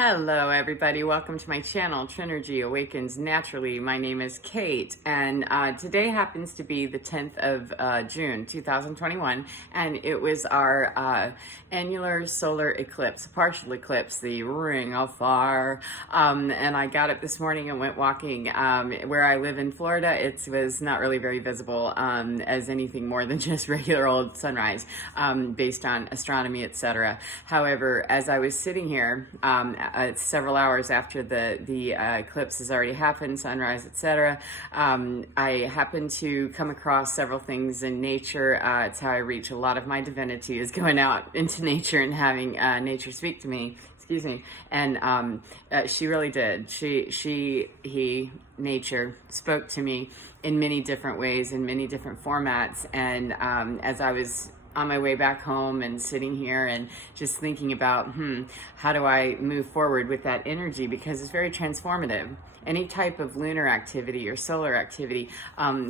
Hello everybody, welcome to my channel, Trinergy Awakens Naturally. My name is Kate, and today happens to be the 10th of June 2021, and it was our annular solar eclipse, partial eclipse, the Ring of Fire, and I got up this morning and went walking. Where I live in Florida, it was not really very visible as anything more than just regular old sunrise based on astronomy, etc. However, as I was sitting here, several hours after the eclipse has already happened, sunrise, etc. I happened to come across several things in nature. It's how I reach a lot of my divinity, is going out into nature and having nature speak to me. Excuse me. And she really did. Nature spoke to me in many different ways, in many different formats. And as I was on my way back home and sitting here and just thinking about, how do I move forward with that energy? Because it's very transformative. Any type of lunar activity or solar activity,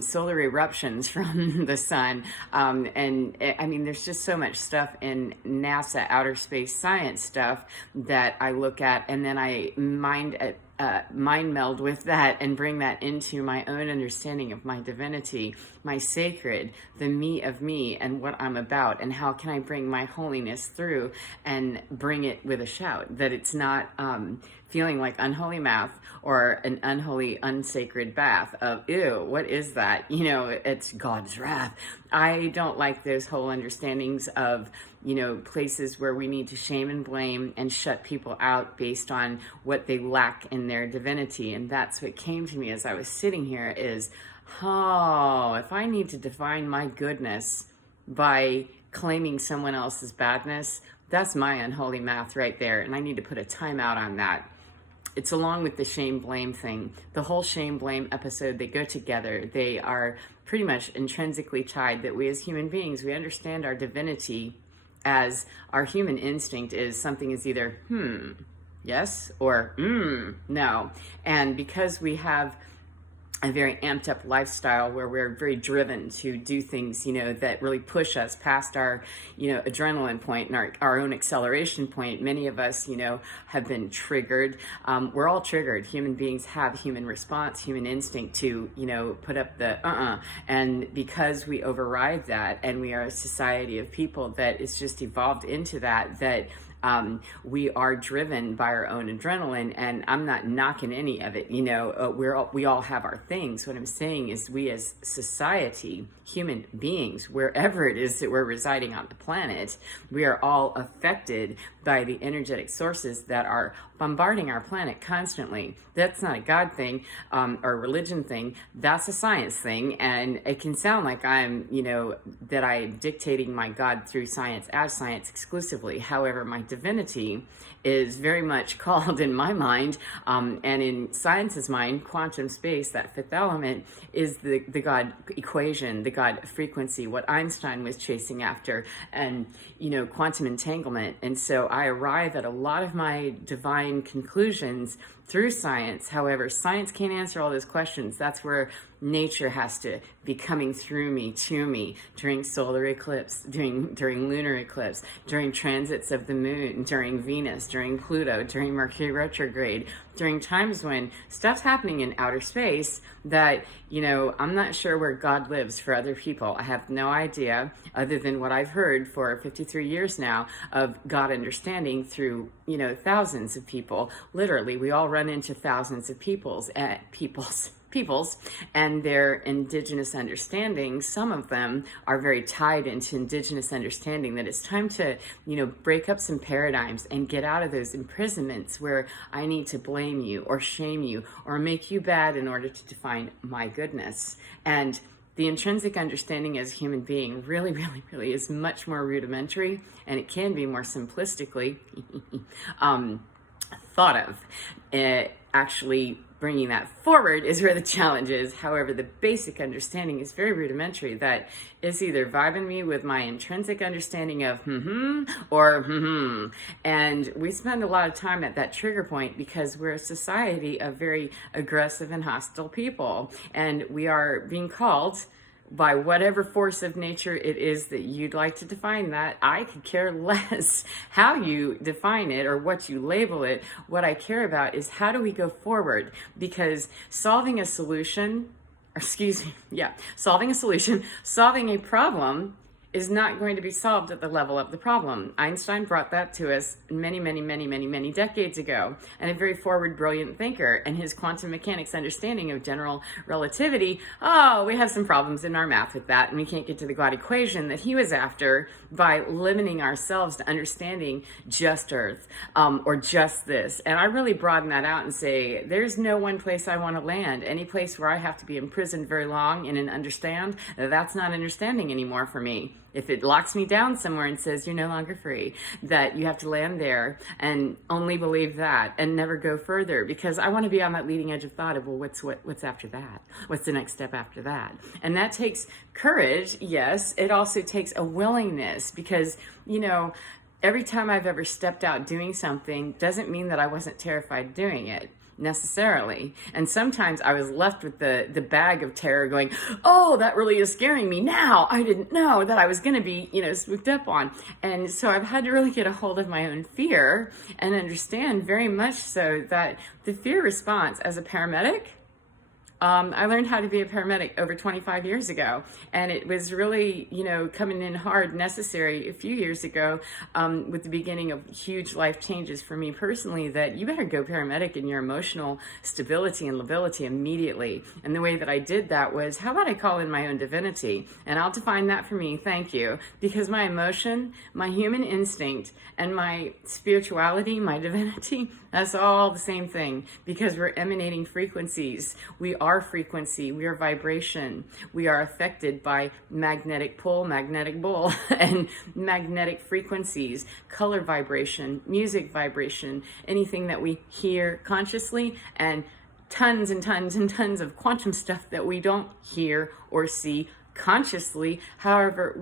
solar eruptions from the sun. And I mean, there's just so much stuff in NASA outer space science stuff that I look at, and then I mind meld with that and bring that into my own understanding of my divinity, my sacred, the me of me, and what I'm about, and how can I bring my holiness through and bring it with a shout, that it's not feeling like unholy math or an unholy, unsacred bath of, ew, what is that? You know, it's God's wrath. I don't like those whole understandings of, places where we need to shame and blame and shut people out based on what they lack in their divinity. And that's what came to me as I was sitting here is, if I need to define my goodness by claiming someone else's badness, that's my unholy math right there. And I need to put a timeout on that. It's along with the shame blame thing. The whole shame blame episode, they go together. They are pretty much intrinsically tied, that we as human beings, we understand our divinity as our human instinct is something is either yes or no. And because we have a very amped up lifestyle where we're very driven to do things, that really push us past our, adrenaline point and our own acceleration point. Many of us, have been triggered. We're all triggered. Human beings have human response, human instinct to, put up the And because we override that, and we are a society of people that is just evolved into that we are driven by our own adrenaline, and I'm not knocking any of it. We all have our things. What I'm saying is, we as society, human beings, wherever it is that we're residing on the planet, we are all affected by the energetic sources that are bombarding our planet constantly. That's not a God thing or a religion thing. That's a science thing. And it can sound like I'm dictating my God through science as science exclusively. However, my divinity is very much called in my mind, and in science's mind, quantum space, that fifth element, is the God equation, the God frequency, what Einstein was chasing after, and quantum entanglement. And so I arrive at a lot of my divine conclusions through science. However, science can't answer all those questions. That's where nature has to be coming through me, to me, during solar eclipse, during lunar eclipse, during transits of the moon, during Venus, during Pluto, during Mercury retrograde, during times when stuff's happening in outer space that, I'm not sure where God lives for other people. I have no idea, other than what I've heard for 53 years now of God understanding through, thousands of people. Literally, we all run into thousands of peoples and their indigenous understanding. Some of them are very tied into indigenous understanding, that it's time to, break up some paradigms and get out of those imprisonments where I need to blame you or shame you or make you bad in order to define my goodness. And the intrinsic understanding as a human being really, really, really is much more rudimentary, and it can be more simplistically thought of. Actually bringing that forward is where the challenge is. However, the basic understanding is very rudimentary, that it's either vibing me with my intrinsic understanding of or and we spend a lot of time at that trigger point because we're a society of very aggressive and hostile people, and we are being called by whatever force of nature it is that you'd like to define that. I could care less how you define it or what you label it. What I care about is how do we go forward? Because solving a solution, solving a problem is not going to be solved at the level of the problem. Einstein brought that to us many decades ago, and a very forward, brilliant thinker, and his quantum mechanics understanding of general relativity. Oh, we have some problems in our math with that, and we can't get to the God equation that he was after by limiting ourselves to understanding just Earth, or just this. And I really broaden that out and say, there's no one place I want to land. Any place where I have to be imprisoned very long and understand, that's not understanding anymore for me. If it locks me down somewhere and says you're no longer free, that you have to land there and only believe that and never go further, because I want to be on that leading edge of thought of, well, what's after that? What's the next step after that? And that takes courage, yes. It also takes a willingness, because, every time I've ever stepped out doing something doesn't mean that I wasn't terrified doing it necessarily. And sometimes I was left with the bag of terror going, oh, that really is scaring me now. I didn't know that I was going to be, swooped up on. And so I've had to really get a hold of my own fear and understand very much so that the fear response as a paramedic, I learned how to be a paramedic over 25 years ago, and it was really, coming in hard, necessary a few years ago, with the beginning of huge life changes for me personally, that you better go paramedic in your emotional stability and lability immediately. And the way that I did that was, how about I call in my own divinity? And I'll define that for me, thank you, because my emotion, my human instinct, and my spirituality, my divinity, that's all the same thing, because we're emanating frequencies. We are frequency, we are vibration, we are affected by magnetic pull, magnetic pull, and magnetic frequencies, color vibration, music vibration, anything that we hear consciously, and tons and tons and tons of quantum stuff that we don't hear or see consciously. However,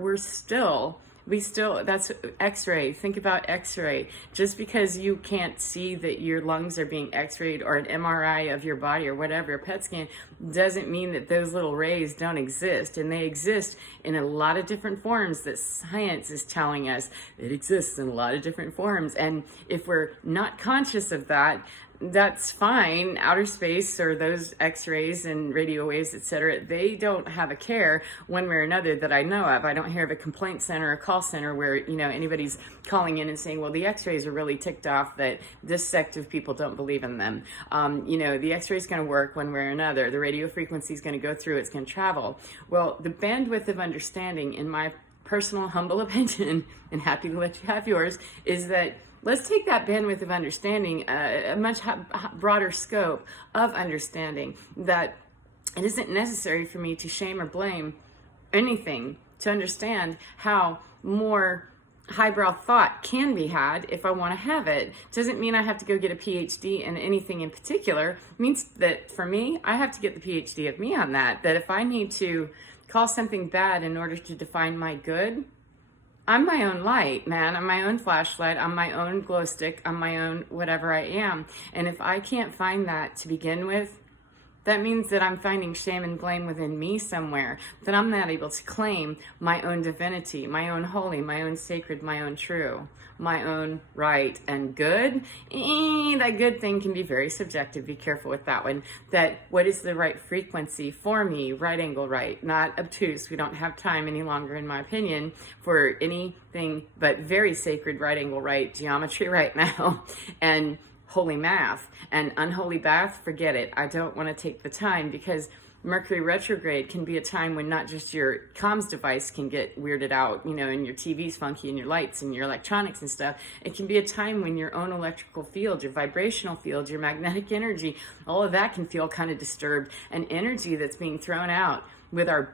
that's X-ray. Think about X-ray. Just because you can't see that your lungs are being X-rayed, or an MRI of your body or whatever, a PET scan, doesn't mean that those little rays don't exist. And they exist in a lot of different forms that science is telling us it exists in a lot of different forms. And if we're not conscious of that, that's fine. Outer space, or those X-rays and radio waves, etc., they don't have a care one way or another that I know of. I don't hear of a complaint center or a call center where, anybody's calling in and saying, well, the X-rays are really ticked off that this sect of people don't believe in them. The X-ray is going to work one way or another. The radio frequency is going to go through, it's going to travel. Well, the bandwidth of understanding, in my personal humble opinion, and happy to let you have yours, is that let's take that bandwidth of understanding, a much broader scope of understanding, that it isn't necessary for me to shame or blame anything to understand how more highbrow thought can be had if I want to have it. Doesn't mean I have to go get a PhD in anything in particular. It means that for me, I have to get the PhD of me on that. That if I need to call something bad in order to define my good, I'm my own light, man. I'm my own flashlight. I'm my own glow stick. I'm my own whatever I am. And if I can't find that to begin with, that means that I'm finding shame and blame within me somewhere, that I'm not able to claim my own divinity, my own holy, my own sacred, my own true, my own right and good. That good thing can be very subjective. Be careful with that one. That what is the right frequency for me? Right angle right, not obtuse. We don't have time any longer, in my opinion, for anything but very sacred right angle right geometry right now. And holy math. And unholy bath, forget it. I don't want to take the time, because Mercury retrograde can be a time when not just your comms device can get weirded out, and your TV's funky and your lights and your electronics and stuff. It can be a time when your own electrical field, your vibrational field, your magnetic energy, all of that can feel kind of disturbed. And energy that's being thrown out with our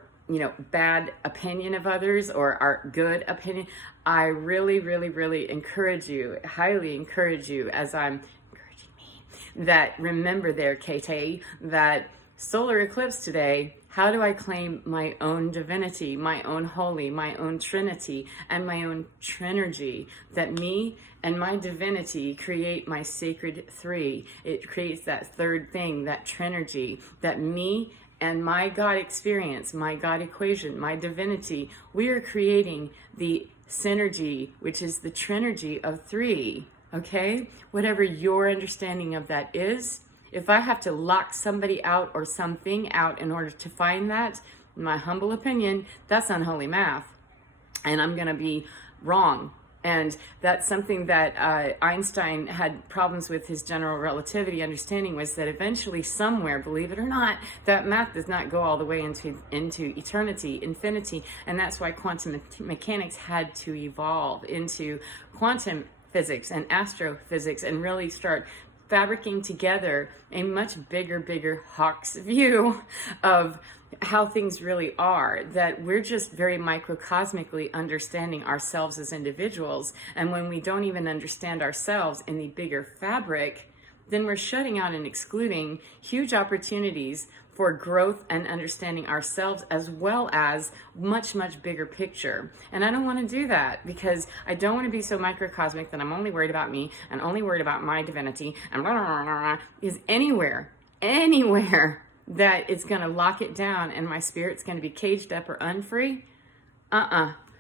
bad opinion of others or our good opinion. I really, really, really encourage you, highly encourage you, as I'm encouraging me, that remember there, KT, that solar eclipse today, how do I claim my own divinity, my own holy, my own trinity, and my own trinergy? That me and my divinity create my sacred three. It creates that third thing, that trinergy. That me and my God experience, my God equation, my divinity, we are creating the synergy, which is the trinergy of three, okay? Whatever your understanding of that is, if I have to lock somebody out or something out in order to find that, in my humble opinion, that's unholy math. And I'm going to be wrong. And that's something that Einstein had problems with his general relativity understanding, was that eventually somewhere, believe it or not, that math does not go all the way into eternity, infinity. And that's why quantum mechanics had to evolve into quantum physics and astrophysics and really start fabricating together a much bigger Hawk's view of how things really are, that we're just very microcosmically understanding ourselves as individuals. And when we don't even understand ourselves in the bigger fabric, then we're shutting out and excluding huge opportunities for growth and understanding ourselves, as well as much bigger picture. And I don't want to do that, because I don't want to be so microcosmic that I'm only worried about me and only worried about my divinity and blah, blah, blah, blah, is anywhere that it's going to lock it down and my spirit's going to be caged up or unfree.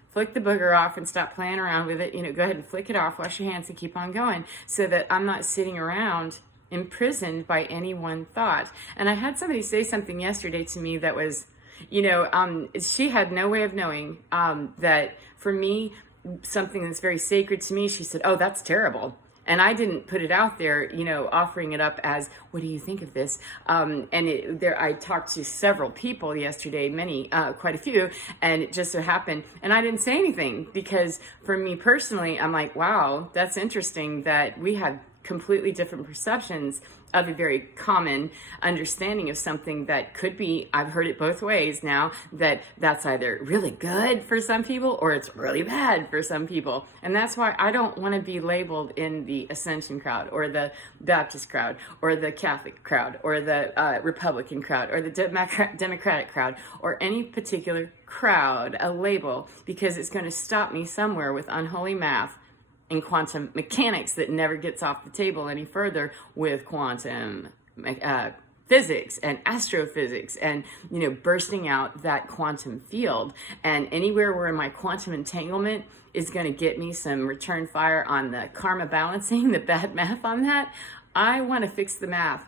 Flick the booger off and stop playing around with it. Go ahead and flick it off, wash your hands, and keep on going, so that I'm not sitting around imprisoned by any one thought. And I had somebody say something yesterday to me that was, she had no way of knowing that for me, something that's very sacred to me, she said, oh, that's terrible. And I didn't put it out there, offering it up as, what do you think of this? I talked to several people yesterday, quite a few, and it just so happened, and I didn't say anything, because for me personally, I'm like, wow, that's interesting that we have completely different perceptions of a very common understanding of something that could be, I've heard it both ways now, that's either really good for some people or it's really bad for some people. And that's why I don't want to be labeled in the Ascension crowd or the Baptist crowd or the Catholic crowd or the Republican crowd or the Democratic crowd or any particular crowd, a label, because it's going to stop me somewhere with unholy math and quantum mechanics that never gets off the table any further, with quantum physics and astrophysics and bursting out that quantum field. And anywhere where my quantum entanglement is going to get me some return fire on the karma balancing, the bad math on that, I want to fix the math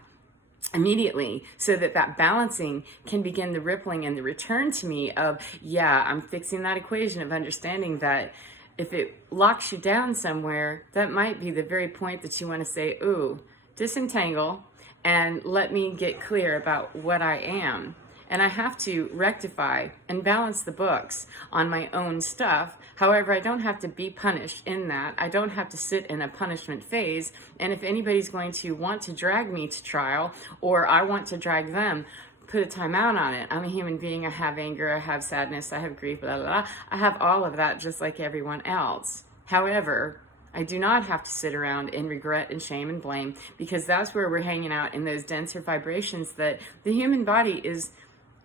immediately, so that balancing can begin the rippling and the return to me of, yeah, I'm fixing that equation of understanding that if it locks you down somewhere, that might be the very point that you want to say, ooh, disentangle and let me get clear about what I am. And I have to rectify and balance the books on my own stuff. However, I don't have to be punished in that. I don't have to sit in a punishment phase. And if anybody's going to want to drag me to trial, or I want to drag them, put a timeout on it. I'm a human being. I have anger, I have sadness, I have grief, blah, blah, blah. I have all of that just like everyone else. However, I do not have to sit around in regret and shame and blame, because that's where we're hanging out in those denser vibrations that the human body is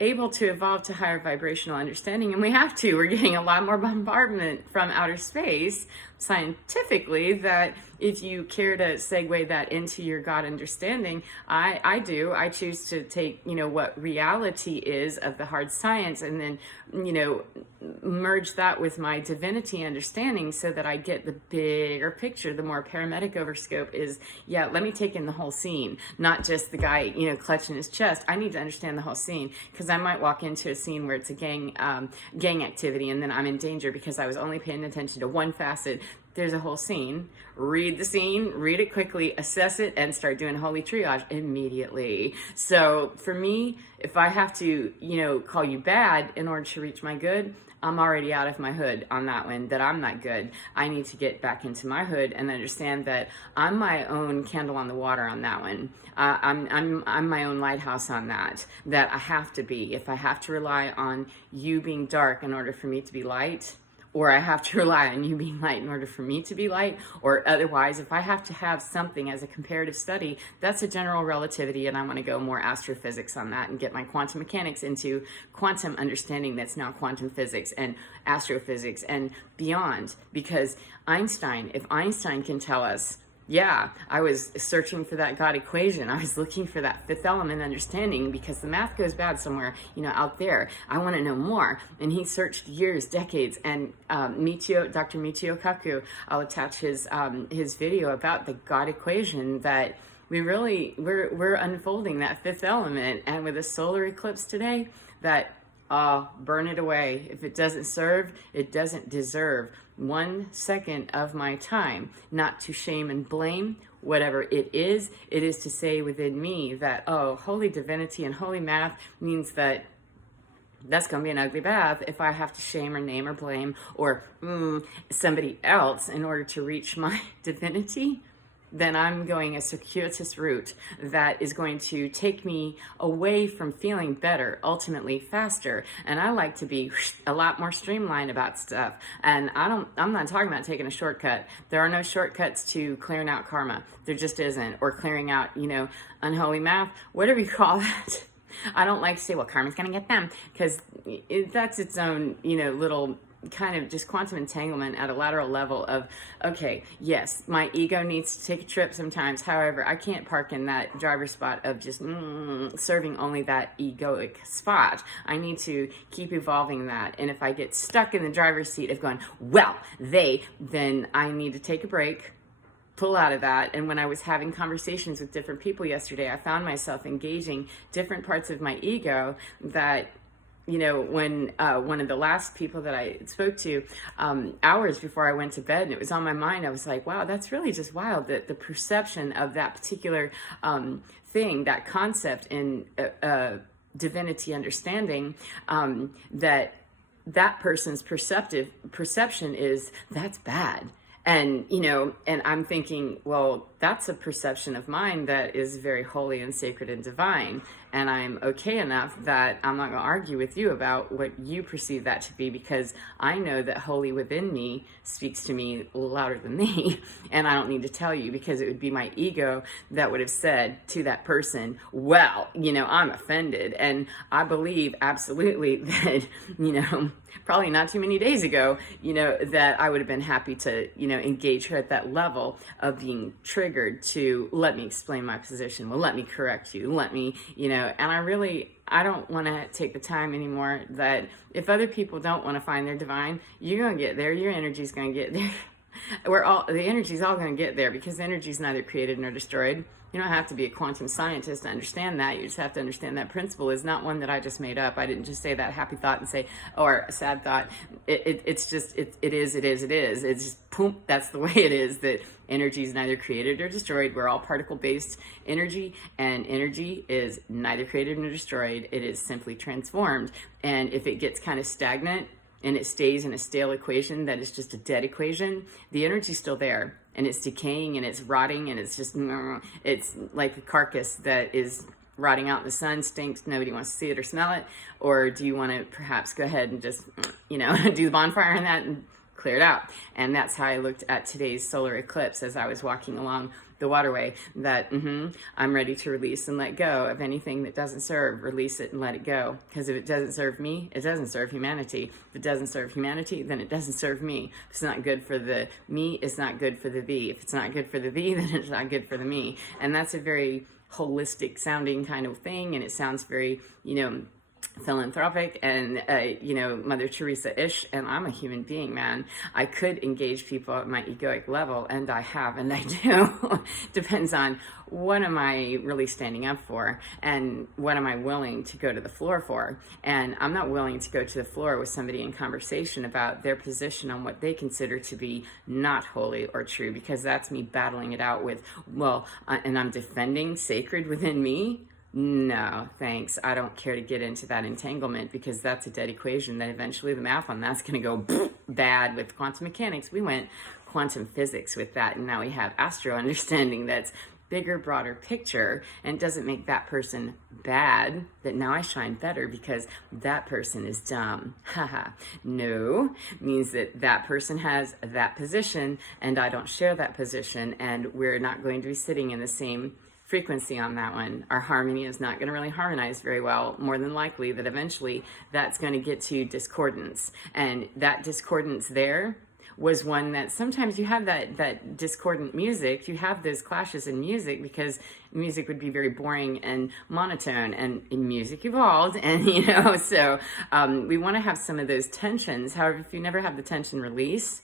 able to evolve to higher vibrational understanding. And we have to. We're getting a lot more bombardment from outer space scientifically, that if you care to segue that into your God understanding, I do. I choose to take, what reality is of the hard science, and then, merge that with my divinity understanding, so that I get the bigger picture. The more paramedic overscope is, yeah, let me take in the whole scene, not just the guy, clutching his chest. I need to understand the whole scene, because I might walk into a scene where it's a gang activity, and then I'm in danger because I was only paying attention to one facet. There's a whole scene. Read the scene, read it quickly, assess it, and start doing holy triage immediately. So for me, if I have to, call you bad in order to reach my good, I'm already out of my hood on that one, that I'm not good. I need to get back into my hood and understand that I'm my own candle on the water on that one. I'm my own lighthouse on that I have to be. If I have to rely on you being dark in order for me to be light, or I have to rely on you being light in order for me to be light, or otherwise, if I have to have something as a comparative study, that's a general relativity, and I want to go more astrophysics on that and get my quantum mechanics into quantum understanding that's now quantum physics and astrophysics and beyond. Because if Einstein can tell us yeah, I was searching for that God equation. I was looking for that fifth element understanding because the math goes bad somewhere, out there. I want to know more. And he searched years, decades. And Dr. Michio Kaku, I'll attach his video about the God equation that we're unfolding that fifth element. And with a solar eclipse today, that burn it away. If it doesn't serve, it doesn't deserve 1 second of my time. Not to shame and blame whatever it is to say within me that, holy divinity and holy math means that that's going to be an ugly bath if I have to shame or name or blame or somebody else in order to reach my divinity. Then I'm going a circuitous route that is going to take me away from feeling better, ultimately faster. And I like to be a lot more streamlined about stuff. And I'm not talking about taking a shortcut. There are no shortcuts to clearing out karma. There just isn't. Or clearing out, unholy math, whatever you call that. I don't like to say, well, karma's going to get them, because that's its own, little kind of just quantum entanglement at a lateral level of, okay, yes, my ego needs to take a trip sometimes. However, I can't park in that driver's spot of just serving only that egoic spot. I need to keep evolving that. And if I get stuck in the driver's seat of going, well, then I need to take a break, pull out of that. And when I was having conversations with different people yesterday, I found myself engaging different parts of my ego that, when one of the last people that I spoke to, hours before I went to bed, and it was on my mind, I was like, wow, that's really just wild, that the perception of that particular thing, that concept in divinity understanding, that person's perception is, that's bad. And, and I'm thinking, well, that's a perception of mine that is very holy and sacred and divine. And I'm okay enough that I'm not going to argue with you about what you perceive that to be, because I know that holy within me speaks to me louder than me. And I don't need to tell you, because it would be my ego that would have said to that person, well, I'm offended. And I believe absolutely that, probably not too many days ago, that I would have been happy to, engage her at that level of being triggered to let me explain my position. Well, let me correct you. Let me, and I don't want to take the time anymore that if other people don't want to find their divine, you're going to get there. Your energy's going to get there. The energy's all going to get there, because energy is neither created nor destroyed. You don't have to be a quantum scientist to understand that. You just have to understand that principle is not one that I just made up. I didn't just say that happy thought and say, or a sad thought. It's just, it is. It's just, boom, that's the way it is, that energy is neither created or destroyed. We're all particle-based energy, and energy is neither created nor destroyed. It is simply transformed. And if it gets kind of stagnant, and it stays in a stale equation that is just a dead equation, the energy's still there, and it's decaying and it's rotting, and it's just, it's like a carcass that is rotting out in the sun, stinks, nobody wants to see it or smell it. Or do you want to perhaps go ahead and just, do the bonfire on that and clear it out? And that's how I looked at today's solar eclipse as I was walking along the waterway, that I'm ready to release and let go of anything that doesn't serve. Release it and let it go. Because if it doesn't serve me, it doesn't serve humanity. If it doesn't serve humanity, then it doesn't serve me. If it's not good for the me, it's not good for the thee. If it's not good for the thee, then it's not good for the me. And that's a very holistic sounding kind of thing, and it sounds very, philanthropic and Mother Teresa-ish, and I'm a human being, man. I could engage people at my egoic level, and I have, and I do. Depends on what am I really standing up for, and what am I willing to go to the floor for. And I'm not willing to go to the floor with somebody in conversation about their position on what they consider to be not holy or true, because that's me battling it out with, and I'm defending sacred within me. No, thanks. I don't care to get into that entanglement, because that's a dead equation that eventually the math on that's going to go bad. With quantum mechanics, we went quantum physics with that, and now we have astro understanding that's bigger, broader picture, and it doesn't make that person bad, that now I shine better because that person is dumb. Haha. No, means that that person has that position and I don't share that position, and we're not going to be sitting in the same frequency on that one. Our harmony is not going to really harmonize very well. More than likely that eventually that's going to get to discordance, and that discordance there was one that sometimes you have that discordant music. You have those clashes in music because music would be very boring and monotone, and music evolved, and so we want to have some of those tensions. However, if you never have the tension release,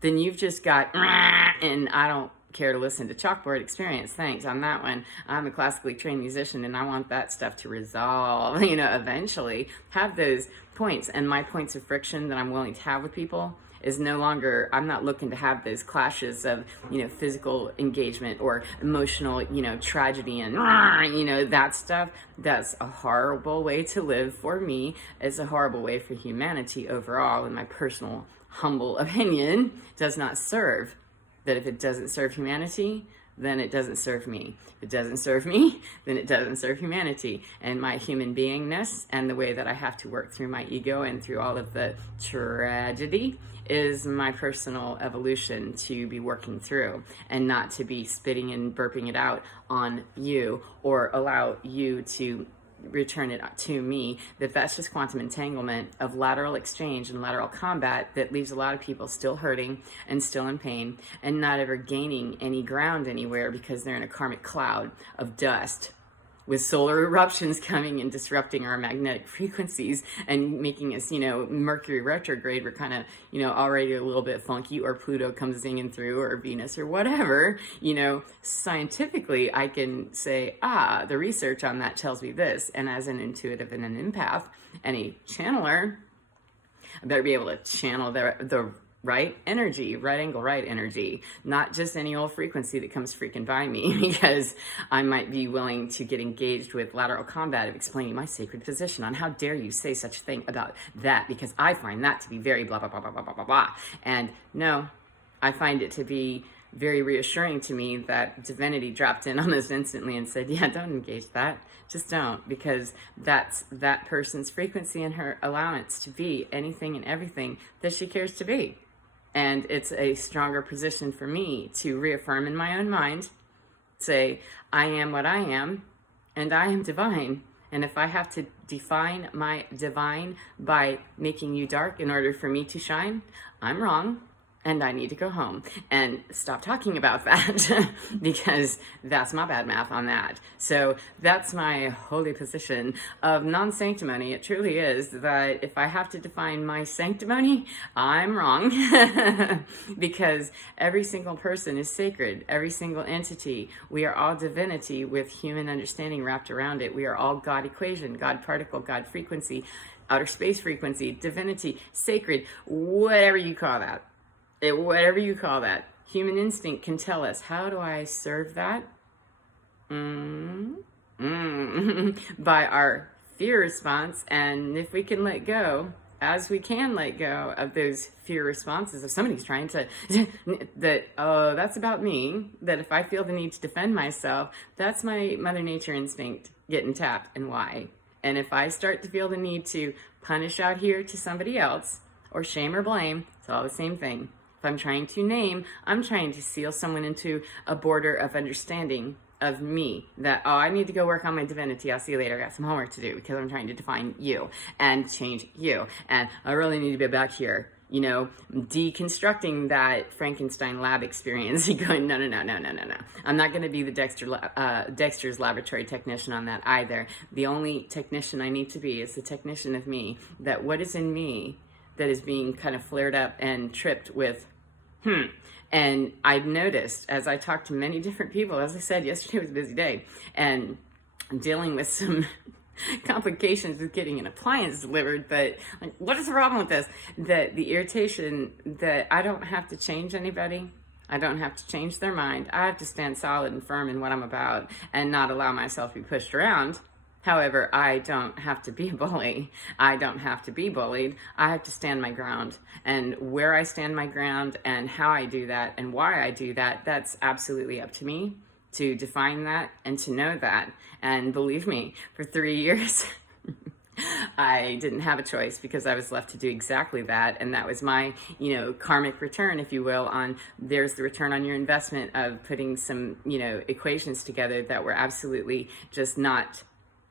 then you've just got, and I don't care to listen to chalkboard experience. Thanks on that one. I'm a classically trained musician, and I want that stuff to resolve, eventually. Have those points, and my points of friction that I'm willing to have with people is no longer, I'm not looking to have those clashes of, physical engagement or emotional, tragedy and, that stuff. That's a horrible way to live for me. It's a horrible way for humanity overall, in my personal, humble opinion. Does not serve. That if it doesn't serve humanity, then it doesn't serve me. If it doesn't serve me, then it doesn't serve humanity. And my human beingness and the way that I have to work through my ego and through all of the tragedy is my personal evolution to be working through, and not to be spitting and burping it out on you or allow you to return it to me. That's just quantum entanglement of lateral exchange and lateral combat that leaves a lot of people still hurting and still in pain and not ever gaining any ground anywhere, because they're in a karmic cloud of dust with solar eruptions coming and disrupting our magnetic frequencies and making us, Mercury retrograde. We're kind of, already a little bit funky, or Pluto comes zinging through, or Venus, or whatever. Scientifically, I can say, the research on that tells me this. And as an intuitive and an empath and a channeler, I better be able to channel the right energy, right angle, right energy, not just any old frequency that comes freaking by me, because I might be willing to get engaged with lateral combat of explaining my sacred position on how dare you say such a thing about that, because I find that to be very blah, blah, blah, blah, blah, blah, blah, blah. And no, I find it to be very reassuring to me that divinity dropped in almost instantly and said, yeah, don't engage that. Just don't, because that's that person's frequency and her allowance to be anything and everything that she cares to be. And it's a stronger position for me to reaffirm in my own mind, say, I am what I am, and I am divine. And if I have to define my divine by making you dark in order for me to shine, I'm wrong. And I need to go home and stop talking about that because that's my bad math on that. So that's my holy position of non-sanctimony. It truly is that if I have to define my sanctimony, I'm wrong because every single person is sacred. Every single entity. We are all divinity with human understanding wrapped around it. We are all God equation, God particle, God frequency, outer space frequency, divinity, sacred, whatever you call that. Whatever you call that. Human instinct can tell us, how do I serve that? By our fear response. And if we can let go, as we can let go of those fear responses, if somebody's trying to, that's about me, that if I feel the need to defend myself, that's my Mother Nature instinct getting tapped, and why. And if I start to feel the need to punish out here to somebody else, or shame or blame, it's all the same thing. If I'm trying to name, I'm trying to seal someone into a border of understanding of me, that, I need to go work on my divinity. I'll see you later. I got some homework to do because I'm trying to define you and change you. And I really need to be back here, deconstructing that Frankenstein lab experience and going, no. I'm not going to be the Dexter's laboratory technician on that either. The only technician I need to be is the technician of me, that what is in me that is being kind of flared up and tripped with, And I've noticed, as I talked to many different people, as I said, yesterday was a busy day, and I'm dealing with some complications with getting an appliance delivered, but what is the problem with this? That the irritation that I don't have to change anybody. I don't have to change their mind. I have to stand solid and firm in what I'm about and not allow myself to be pushed around. However, I don't have to be a bully. I don't have to be bullied. I have to stand my ground. And where I stand my ground and how I do that and why I do that, that's absolutely up to me to define that and to know that. And believe me, for 3 years, I didn't have a choice because I was left to do exactly that. And that was my, karmic return, if you will, on there's the return on your investment of putting some, equations together that were absolutely just not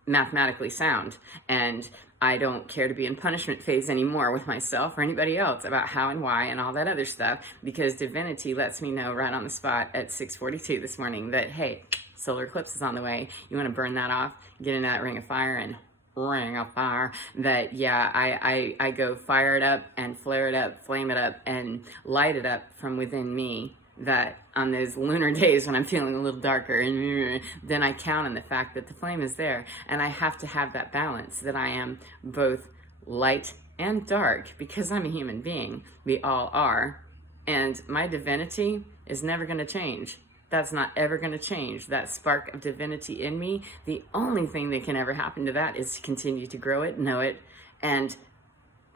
mathematically sound. And I don't care to be in punishment phase anymore with myself or anybody else about how and why and all that other stuff, because divinity lets me know right on the spot at 6:42 this morning that, hey, solar eclipse is on the way. You want to burn that off, get in that ring of fire and ring of fire. That, yeah, I go fire it up and flare it up, flame it up and light it up from within me. That on those lunar days when I'm feeling a little darker, and then I count on the fact that the flame is there, and I have to have that balance, that I am both light and dark, because I'm a human being. We all are, and my divinity is never going to change. That's not ever going to change. That spark of divinity in me, the only thing that can ever happen to that is to continue to grow it, know it, and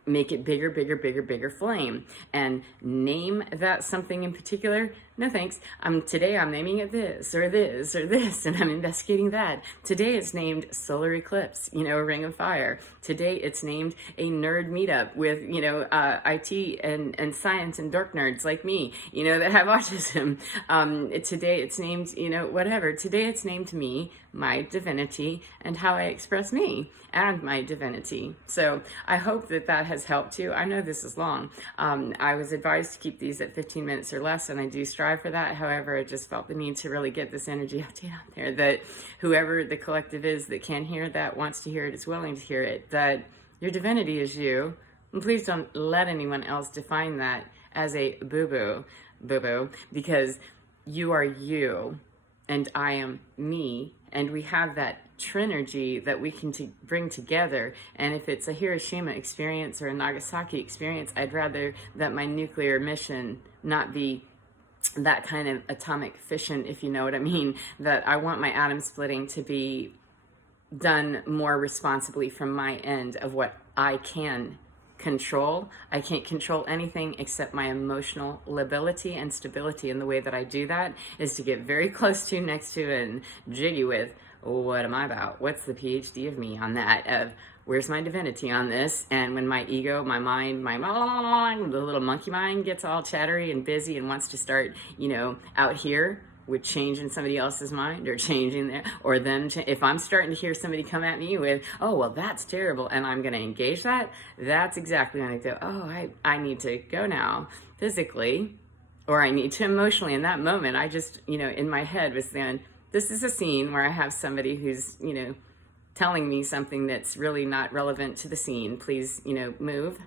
make it bigger, bigger, bigger, bigger flame. And name that something in particular? No thanks. Today I'm naming it this or this or this, and I'm investigating that. Today it's named Solar Eclipse, a ring of fire. Today it's named a nerd meetup with, IT and science and dork nerds like me, that have autism. Today it's named, whatever. Today it's named me, my divinity, and how I express me and my divinity. So I hope that has helped you. I know this is long. I was advised to keep these at 15 minutes or less, and I do strive for that. However, I just felt the need to really get this energy update out there, that whoever the collective is that can hear that, wants to hear it, is willing to hear it, that your divinity is you. And please don't let anyone else define that as a boo-boo, because you are you and I am me, and we have that trinergy that we can bring together. And if it's a Hiroshima experience or a Nagasaki experience, I'd rather that my nuclear mission not be that kind of atomic fission, if you know what I mean. That I want my atom splitting to be done more responsibly from my end of what I can control. I can't control anything except my emotional lability and stability, and the way that I do that is to get very close to, next to, and jiggy with, what am I about? What's the PhD of me on that? Of where's my divinity on this? And when my ego, my mind, the little monkey mind gets all chattery and busy and wants to start, out here with changing somebody else's mind, or changing their, or them, if I'm starting to hear somebody come at me with, oh, well, that's terrible, and I'm going to engage that, that's exactly when I go, oh, I need to go now physically, or I need to emotionally. In that moment, I just, in my head was then, this is a scene where I have somebody who's, telling me something that's really not relevant to the scene. Please, move.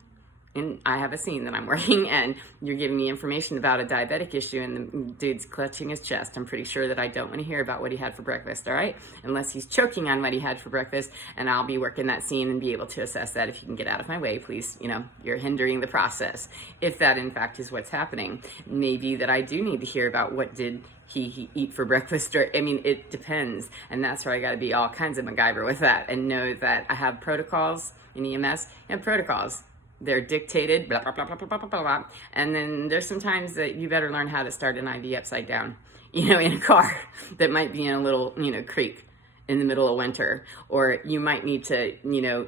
And I have a scene that I'm working, and you're giving me information about a diabetic issue, and the dude's clutching his chest. I'm pretty sure that I don't want to hear about what he had for breakfast, all right? Unless he's choking on what he had for breakfast, and I'll be working that scene and be able to assess that. If you can get out of my way, please, you're hindering the process. If that, in fact, is what's happening. Maybe that I do need to hear about what did he eat for breakfast, or, it depends. And that's where I got to be all kinds of MacGyver with that, and know that I have protocols in EMS. You have protocols. They're dictated, blah, blah, blah, blah, blah, blah, blah, blah. And then there's some times that you better learn how to start an IV upside down, in a car that might be in a little, creek in the middle of winter. Or you might need to,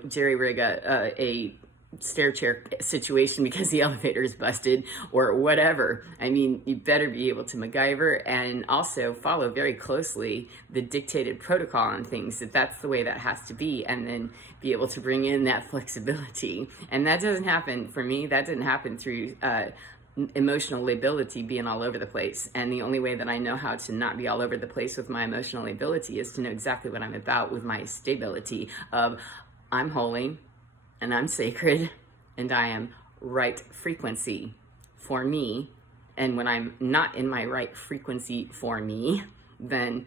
jerry-rig a stair chair situation because the elevator is busted, or whatever. You better be able to MacGyver and also follow very closely the dictated protocol on things, that's the way that has to be, and then be able to bring in that flexibility. And that doesn't happen for me. That didn't happen through emotional lability being all over the place. And the only way that I know how to not be all over the place with my emotional lability is to know exactly what I'm about with my stability of, I'm holy, and I'm sacred, and I am right frequency for me. And when I'm not in my right frequency for me, then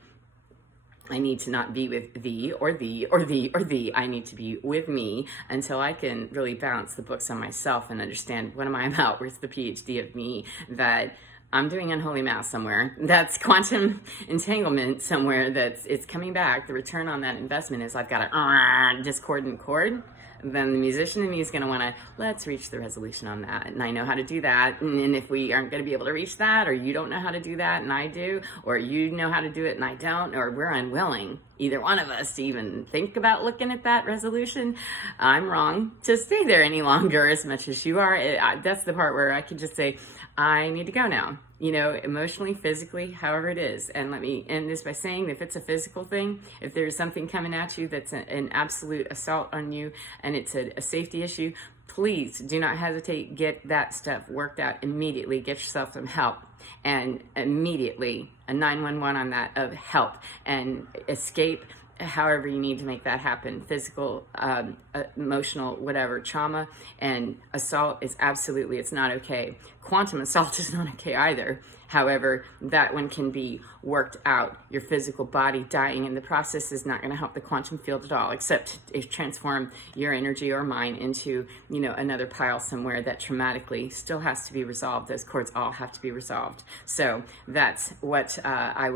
I need to not be with thee or thee or thee or thee. I need to be with me until I can really balance the books on myself and understand, what am I about? Where's the PhD of me? That I'm doing unholy math somewhere. That's quantum entanglement somewhere. It's coming back. The return on that investment is I've got a discordant chord. Then the musician in me is going to want to, let's reach the resolution on that. And I know how to do that. And if we aren't going to be able to reach that, or you don't know how to do that and I do, or you know how to do it and I don't, or we're unwilling, either one of us, to even think about looking at that resolution, I'm wrong to stay there any longer as much as you are. That's the part where I can just say, I need to go now. you know, emotionally, physically, however it is. And let me end this by saying, if it's a physical thing, if there's something coming at you that's an absolute assault on you and it's a safety issue, please do not hesitate. Get that stuff worked out immediately. Get yourself some help, and immediately a 911 on that of help, and escape however you need to make that happen. Physical, emotional, whatever, trauma and assault is absolutely, it's not okay. Quantum assault is not okay either. However, that one can be worked out. Your physical body dying in the process is not going to help the quantum field at all, except to transform your energy or mine into, you know, another pile somewhere that traumatically still has to be resolved. Those cords all have to be resolved. So that's what I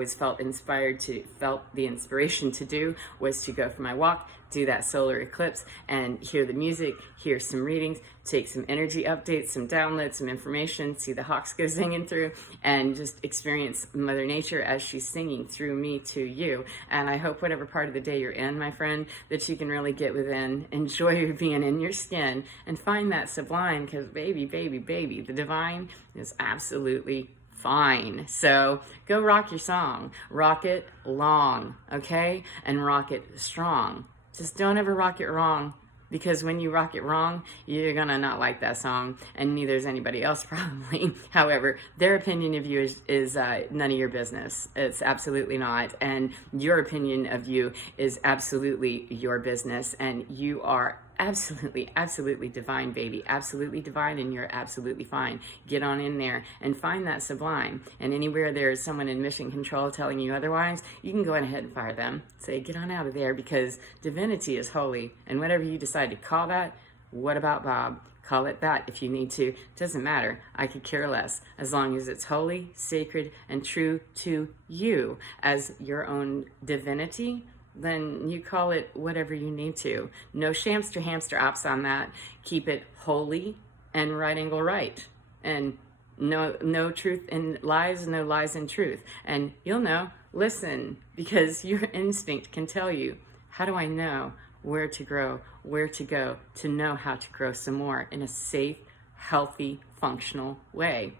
felt the inspiration to do, was to go for my walk, do that solar eclipse, and hear the music, hear some readings, take some energy updates, some downloads, some information, see the hawks go singing through, and just experience Mother Nature as she's singing through me to you. And I hope whatever part of the day you're in, my friend, that you can really get within, enjoy being in your skin, and find that sublime, because baby, the divine is absolutely fine. So go rock your song, rock it long, okay? And rock it strong. Just don't ever rock it wrong, because when you rock it wrong, you're gonna not like that song, and neither is anybody else probably. However, their opinion of you is none of your business. It's absolutely not. And your opinion of you is absolutely your business, and you are absolutely divine, baby. Absolutely divine, and you're absolutely fine. Get on in there and find that sublime. And anywhere there's someone in mission control telling you otherwise, you can go ahead and fire them. Say, get on out of there, because divinity is holy. And whatever you decide to call that, what about Bob? Call it that if you need to. Doesn't matter. I could care less, as long as it's holy, sacred, and true to you as your own divinity. Then you call it whatever you need to. No hamster ops on that. Keep it holy and right angle right. And no truth in lies, no lies in truth. And you'll know, listen, because your instinct can tell you, how do I know where to grow, where to go, to know how to grow some more in a safe, healthy, functional way.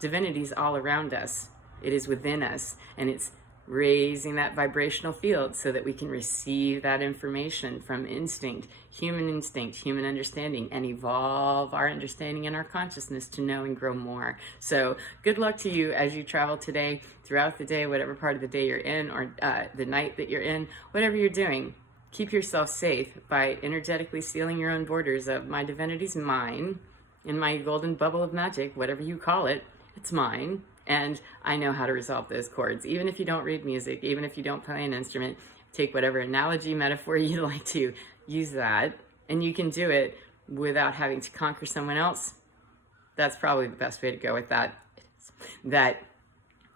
Divinity's all around us. It is within us, and it's raising that vibrational field so that we can receive that information from instinct, human understanding, and evolve our understanding and our consciousness to know and grow more. So good luck to you as you travel today, throughout the day, whatever part of the day you're in, or the night that you're in, whatever you're doing. Keep yourself safe by energetically sealing your own borders of my divinity's mine, in my golden bubble of magic, whatever you call it, it's mine. And I know how to resolve those chords. Even if you don't read music, even if you don't play an instrument, take whatever analogy, metaphor you like to use that. And you can do it without having to conquer someone else. That's probably the best way to go with that.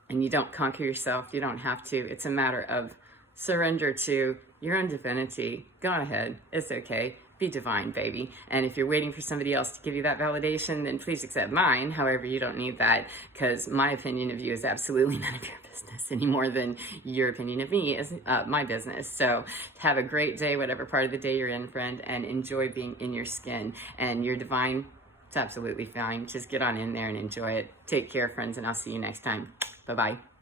And you don't conquer yourself. You don't have to. It's a matter of surrender to your own divinity. Go ahead. It's okay. Be divine, baby. And if you're waiting for somebody else to give you that validation, then please accept mine. However, you don't need that, because my opinion of you is absolutely none of your business any more than your opinion of me is my business. So have a great day, whatever part of the day you're in, friend, and enjoy being in your skin. And you're divine. It's absolutely fine. Just get on in there and enjoy it. Take care, friends, and I'll see you next time. Bye-bye.